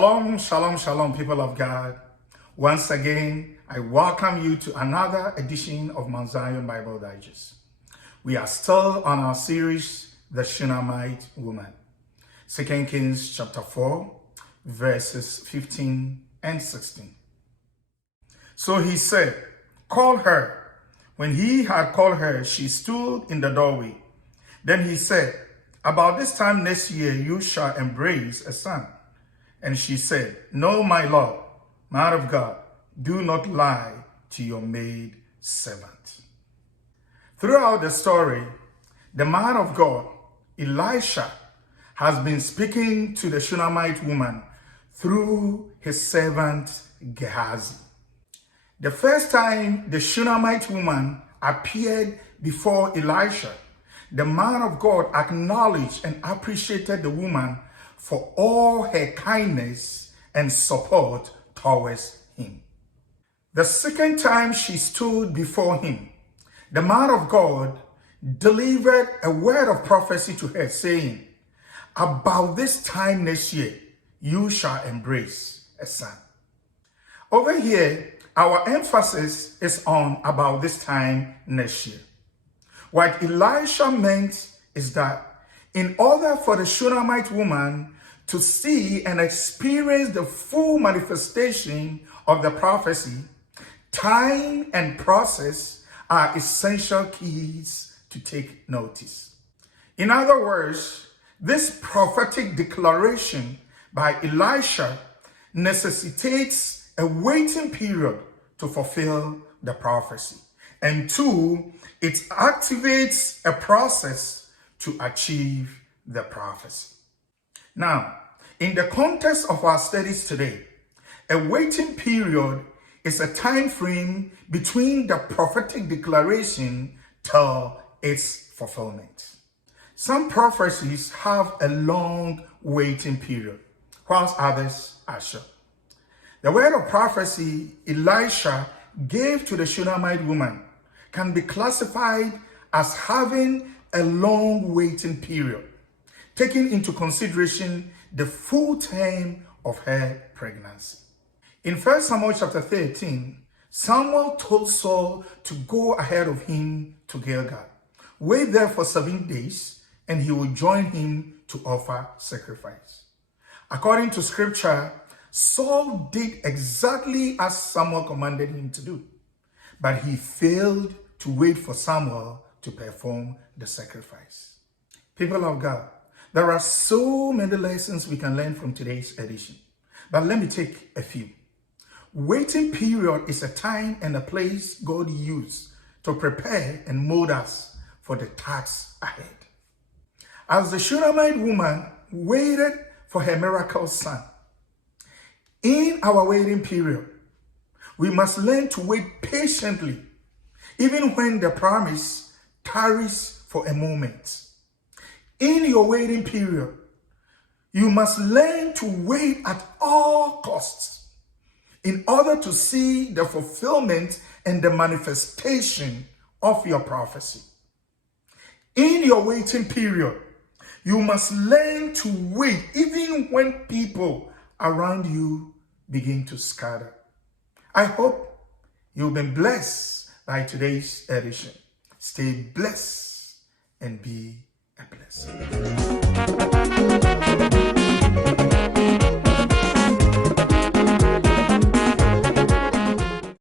Shalom, shalom, shalom, people of God. Once again, I welcome you to another edition of Mount Zion Bible Digest. We are still on our series, The Shunammite Woman. 2 Kings chapter 4, verses 15 and 16. So he said, "Call her." When he had called her, she stood in the doorway. Then he said, "About this time next year, you shall embrace a son." And she said, "No, my Lord, man of God, do not lie to your maid servant." Throughout the story, the man of God, Elisha, has been speaking to the Shunammite woman through his servant Gehazi. The first time the Shunammite woman appeared before Elisha, the man of God acknowledged and appreciated the woman for all her kindness and support towards him. The second time she stood before him, the man of God delivered a word of prophecy to her, saying, "About this time next year, you shall embrace a son." Over here, our emphasis is on about this time next year. What Elisha meant is that in order for the Shunammite woman to see and experience the full manifestation of the prophecy, time and process are essential keys to take notice. In other words, this prophetic declaration by Elisha necessitates a waiting period to fulfill the prophecy. And two, it activates a process to achieve the prophecy. Now, in the context of our studies today, a waiting period is a time frame between the prophetic declaration till its fulfillment. Some prophecies have a long waiting period, whilst others are short. The word of prophecy Elisha gave to the Shunammite woman can be classified as having a long waiting period, taking into consideration the full term of her pregnancy. In 1 Samuel chapter 13, Samuel told Saul to go ahead of him to Gilgal. Wait there for 7 days, and he will join him to offer sacrifice. According to scripture, Saul did exactly as Samuel commanded him to do, but he failed to wait for Samuel to perform the sacrifice. People of God, there are so many lessons we can learn from today's edition, but let me take a few. Waiting period is a time and a place God used to prepare and mold us for the tasks ahead. As the Shunammite woman waited for her miracle son, in our waiting period, we must learn to wait patiently, even when the promise tarries for a moment. In your waiting period, you must learn to wait at all costs in order to see the fulfillment and the manifestation of your prophecy. In your waiting period, you must learn to wait even when people around you begin to scatter. I hope you've been blessed by today's edition. Stay blessed and be a blessing.